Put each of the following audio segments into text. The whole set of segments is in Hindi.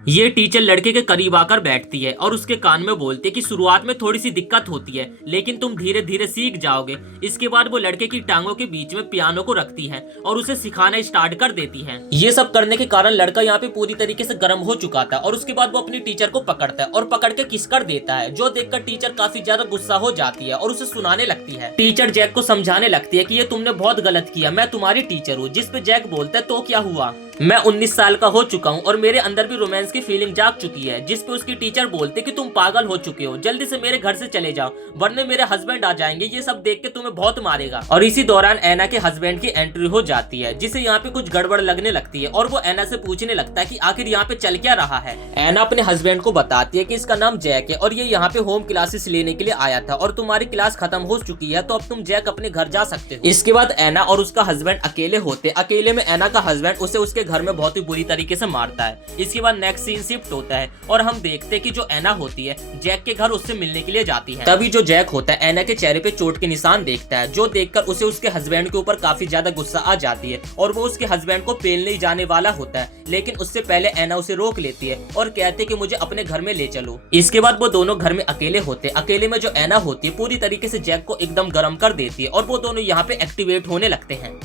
ये टीचर लड़के के करीब आकर बैठती है और उसके कान में बोलती है कि शुरुआत में थोड़ी सी दिक्कत होती है, लेकिन तुम धीरे धीरे सीख जाओगे। इसके बाद वो लड़के की टांगों के बीच में पियानो को रखती है और उसे सिखाना स्टार्ट कर देती है। ये सब करने के कारण लड़का यहाँ पे पूरी तरीके से गर्म हो चुका था और उसके बाद वो अपनी टीचर को पकड़ता है और पकड़ के किस कर देता है, जो देखकर टीचर काफी ज्यादा गुस्सा हो जाती है और उसे सुनाने लगती है। टीचर जैक को समझाने लगती है कि ये तुमने बहुत गलत किया, मैं तुम्हारी टीचर हूँ। जिस पे जैक बोलता है तो क्या हुआ, मैं 19 साल का हो चुका हूँ और मेरे अंदर भी रोमांस की फीलिंग जाग चुकी है। जिस पे उसकी टीचर बोलते कि तुम पागल हो चुके हो, जल्दी से मेरे घर से चले जाओ वरना मेरे हस्बैंड आ जाएंगे, ये सब देख के तुम्हें बहुत मारेगा। और इसी दौरान एना के हस्बैंड की एंट्री हो जाती है, जिसे यहाँ पे कुछ गड़बड़ लगने लगती है और वो एना से पूछने लगता है कि आखिर यहाँ पे चल क्या रहा है। एना अपने हस्बैंड को बताती है कि इसका नाम जैक है और ये यहाँ पे होम क्लासेस लेने के लिए आया था और तुम्हारी क्लास खत्म हो चुकी है, तो अब तुम जैक अपने घर जा सकते हो। इसके बाद एना और उसका हस्बैंड अकेले होते, अकेले में एना का हस्बैंड उसे उसके घर में बहुत ही बुरी तरीके से मारता है। इसके बाद नेक्स्ट सीन शिफ्ट होता है और हम देखते हैं कि जो एना होती है जैक के घर उससे मिलने के लिए जाती है। तभी जो जैक होता है एना के चेहरे पे चोट के निशान देखता है, जो देखकर उसे उसके हस्बैंड के ऊपर काफी ज्यादा गुस्सा आ जाती है और वो उसके हस्बैंड को पेलने ही जाने वाला होता है, लेकिन उससे पहले एना उसे रोक लेती है और कहते कि मुझे अपने घर में ले चलो। इसके बाद वो दोनों घर में अकेले होते, अकेले में जो एना होती है पूरी तरीके से जैक को एकदम गर्म कर देती है और वो दोनों यहाँ पे एक्टिवेट होने लगते हैं।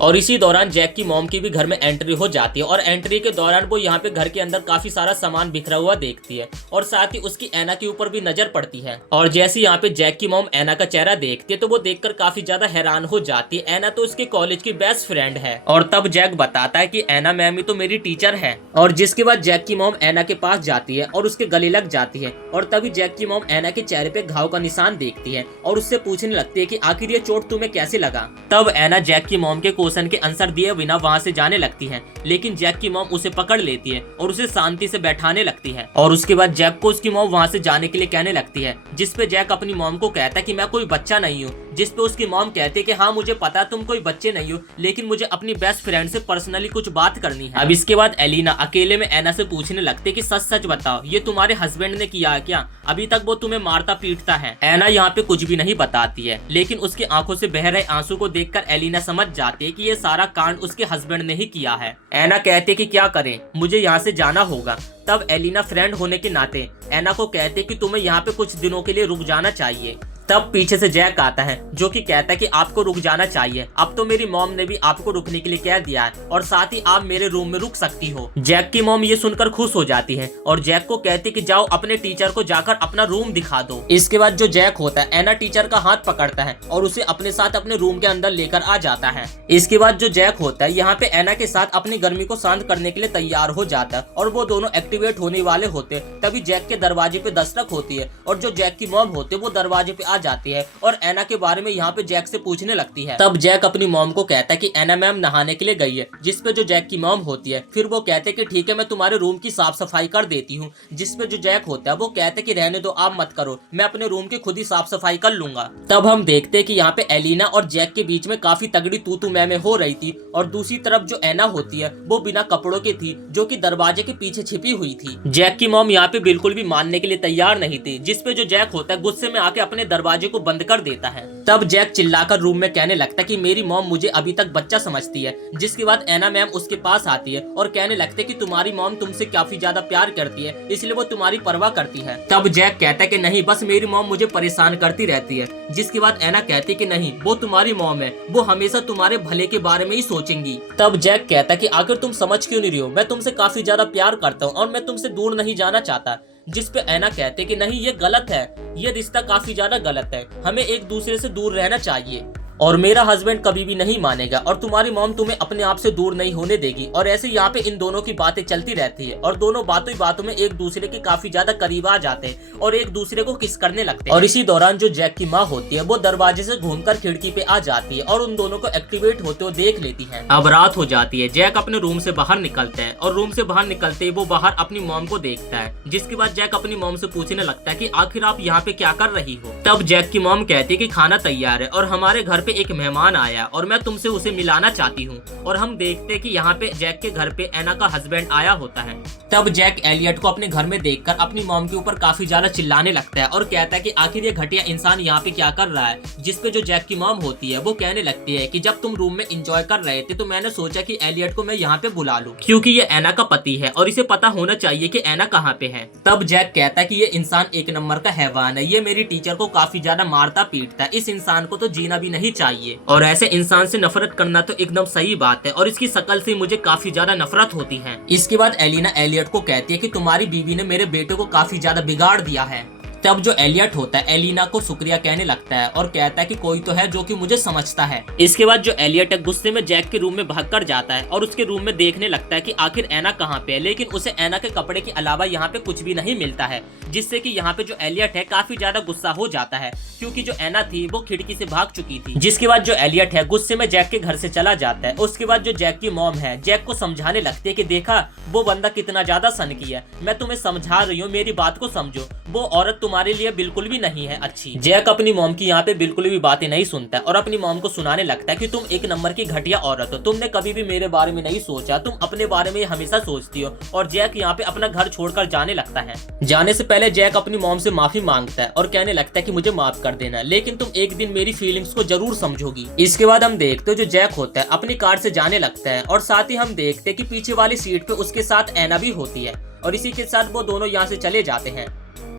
और इसी दौरान जैक की मॉम की भी घर में एंट्री हो जाती है और एंट्री के दौरान वो यहाँ पे घर के अंदर काफी सारा सामान बिखरा हुआ देखती है और साथ ही उसकी एना के ऊपर भी नजर पड़ती है। और जैसे यहाँ पे जैक की मॉम एना का चेहरा देखती है तो वो देखकर काफी ज्यादा हैरान हो जाती है। एना तो उसके कॉलेज की बेस्ट फ्रेंड है। और तब जैक बताता है कि एना मैम ही तो मेरी टीचर है। और जिसके बाद जैक की मॉम एना के पास जाती है और उसके गले लग जाती है और तभी जैक की मॉम एना के चेहरे पे घाव का निशान देखती है और उससे पूछने लगती है कि आखिर ये चोट तुम्हें कैसे लगा। तब एना जैक की मॉम के क्वेश्चन के आंसर दिए बिना वहाँ से जाने लगती है, लेकिन जैक की मॉम उसे पकड़ लेती है और उसे शांति से बैठाने लगती है। और उसके बाद जैक को उसकी मॉम वहाँ से जाने के लिए कहने लगती है, जिस पे जैक अपनी मॉम को कहता है कि मैं कोई बच्चा नहीं हूँ। जिस पे उसकी मॉम कहती है कि हाँ मुझे पता तुम कोई बच्चे नहीं हो, लेकिन मुझे अपनी बेस्ट फ्रेंड से पर्सनली कुछ बात करनी है। अब इसके बाद एलिना अकेले में एना से पूछने लगती है कि सच सच बताओ ये तुम्हारे हस्बैंड ने किया है क्या, अभी तक वो तुम्हें मारता पीटता है। एना यहाँ पे कुछ भी नहीं बताती है, लेकिन उसकी आंखों से बह रहे आंसू को देखकर एलिना समझ जाती है कि ये सारा कांड उसके हस्बैंड ने ही किया है। एना कहते कि क्या करें, मुझे यहाँ से जाना होगा। तब एलिना फ्रेंड होने के नाते एना को कहते कि तुम्हें यहाँ पे कुछ दिनों के लिए रुक जाना चाहिए। तब पीछे से जैक आता है जो कि कहता है कि आपको रुक जाना चाहिए, अब तो मेरी मॉम ने भी आपको रुकने के लिए कह दिया है और साथ ही आप मेरे रूम में रुक सकती हो। जैक की मॉम ये सुनकर खुश हो जाती है और जैक को कहती कि जाओ अपने टीचर को जाकर अपना रूम दिखा दो। इसके बाद जो जैक होता है एना टीचर का हाथ पकड़ता है और उसे अपने साथ अपने रूम के अंदर लेकर आ जाता है। इसके बाद जो जैक होता है यहाँ पे एना के साथ अपनी गर्मी को शांत करने के लिए तैयार हो जाता है और वो दोनों एक्टिवेट होने वाले होते, तभी जैक के दरवाजे पे दस्तक होती है और जो जैक की मॉम होती है वो दरवाजे पे जाती है और एना के बारे में यहाँ पे जैक से पूछने लगती है। तब जैक अपनी मॉम को कहता है कि एना मैम नहाने के लिए गई है, जिस पे जो जैक की मॉम होती है फिर वो कहते हैं कि ठीक है मैं तुम्हारे रूम की साफ सफाई कर देती हूँ। जिस पे जो जैक होता है वो कहते हैं कि रहने दो आप मत करो, मैं अपने रूम की खुद ही साफ सफाई कर लूंगा। तब हम देखते हैं कि यहाँ पे एलिना और जैक के बीच में काफी तगड़ी तू तू मैं हो रही थी और दूसरी तरफ जो एना होती है वो बिना कपड़ों की थी, जो कि दरवाजे के पीछे छिपी हुई थी। जैक की मॉम यहाँ पे बिल्कुल भी मानने के लिए तैयार नहीं थी, जिस पे जो जैक होता है गुस्से में आके अपने दरवाजे को बंद कर देता है। तब जैक चिल्लाकर रूम में कहने लगता है कि मेरी मॉम मुझे अभी तक बच्चा समझती है। जिसके बाद एना मैम उसके पास आती है और कहने लगते कि तुम्हारी मॉम तुमसे काफी ज्यादा प्यार करती है, इसलिए वो तुम्हारी परवाह करती है। तब जैक कहता है कि नहीं, बस मेरी मॉम मुझे परेशान करती रहती है। जिसके बाद एना कहती कि नहीं, वो तुम्हारी मॉम है, वो हमेशा तुम्हारे भले के बारे में ही सोचेंगी। तब जैक कहता कि आखिर तुम समझ क्यों नहीं रही हो, मैं तुमसे काफी ज्यादा प्यार करता हूँ और मैं तुमसे दूर नहीं जाना चाहता। जिस पे एना कहते कि नहीं ये गलत है, ये रिश्ता काफी ज्यादा गलत है, हमें एक दूसरे से दूर रहना चाहिए और मेरा हस्बैंड कभी भी नहीं मानेगा और तुम्हारी मॉम तुम्हें अपने आप से दूर नहीं होने देगी। और ऐसे यहाँ पे इन दोनों की बातें चलती रहती है और दोनों बातों ही बातों में एक दूसरे के काफी ज्यादा करीब आ जाते हैं और एक दूसरे को किस करने लगते हैं। और इसी दौरान जो जैक की माँ होती है वो दरवाजे से घूमकर खिड़की पे आ जाती है और उन दोनों को एक्टिवेट होते हुए देख लेती है। अब रात हो जाती है, जैक अपने रूम से बाहर निकलता है और रूम से बाहर निकलते ही वो बाहर अपनी मॉम को देखता है। जिसके बाद जैक अपनी मॉम से पूछने लगता है कि आखिर आप यहाँ पे क्या कर रही हो। तब जैक की मॉम कहती है कि खाना तैयार है और हमारे घर पे एक मेहमान आया और मैं तुमसे उसे मिलाना चाहती हूँ। और हम देखते कि यहाँ पे जैक के घर पे एना का हस्बैंड आया होता है। तब जैक एलियट को अपने घर में देखकर अपनी मॉम के ऊपर काफी ज्यादा चिल्लाने लगता है और कहता है कि आखिर ये घटिया इंसान यहाँ पे क्या कर रहा है। जिसपे जो जैक की मॉम होती है वो कहने लगती है कि जब तुम रूम में एंजॉय कर रहे थे तो मैंने सोचा कि एलियट को मैं यहाँ पे बुला लूं, क्योंकि ये एना का पति है और इसे पता होना चाहिए कि एना कहाँ पे है। तब जैक कहता है कि ये इंसान एक नंबर का हैवान है, ये मेरी टीचर को काफी ज्यादा मारता पीटता है, इस इंसान को तो जीना भी नहीं चाहिए। और ऐसे इंसान से नफरत करना तो एकदम सही बात है और इसकी शकल से मुझे काफी ज्यादा नफरत होती है। इसके बाद एलिना एलियट को कहती है कि तुम्हारी बीवी ने मेरे बेटे को काफी ज्यादा बिगाड़ दिया है। तब जो एलियट होता है एलिना को शुक्रिया कहने लगता है और कहता है कि कोई तो है जो कि मुझे समझता है। इसके बाद जो एलियट है गुस्से में जैक के रूम में भागकर जाता है और उसके रूम में देखने लगता है कि आखिर एना कहाँ पे है, लेकिन उसे एना के कपड़े के अलावा यहाँ पे कुछ भी नहीं मिलता है, जिससे कि यहाँ पे जो एलियट है काफी ज्यादा गुस्सा हो जाता है, क्योंकि जो एना थी वो खिड़की से भाग चुकी थी। जिसके बाद जो एलियट है गुस्से में जैक के घर से चला जाता है। उसके बाद जो जैक की मॉम है जैक को समझाने लगती है कि देखा वो बंदा कितना ज्यादा सनकी है, मैं तुम्हें समझा रही हूँ, मेरी बात को समझो, वो औरत तुम्हारे लिए बिल्कुल भी नहीं है अच्छी। जैक अपनी मॉम की यहाँ पे बिल्कुल भी बातें नहीं सुनता और अपनी मॉम को सुनाने लगता है कि तुम एक नंबर की घटिया औरत हो, तुमने कभी भी मेरे बारे में नहीं सोचा, तुम अपने बारे में हमेशा सोचती हो। और जैक यहाँ पे अपना घर छोड़कर जाने लगता है। जाने से पहले जैक अपनी मॉम से माफी मांगता है और कहने लगता है कि मुझे माफ कर देना, लेकिन तुम एक दिन मेरी फीलिंग्स को जरूर समझोगी। इसके बाद हम देखते हो जो जैक होता है अपनी कार से जाने लगता है और साथ ही हम देखते हैं कि पीछे वाली सीट पे उसके साथ एना भी होती है और इसी के साथ वो दोनों यहाँ से चले जाते हैं।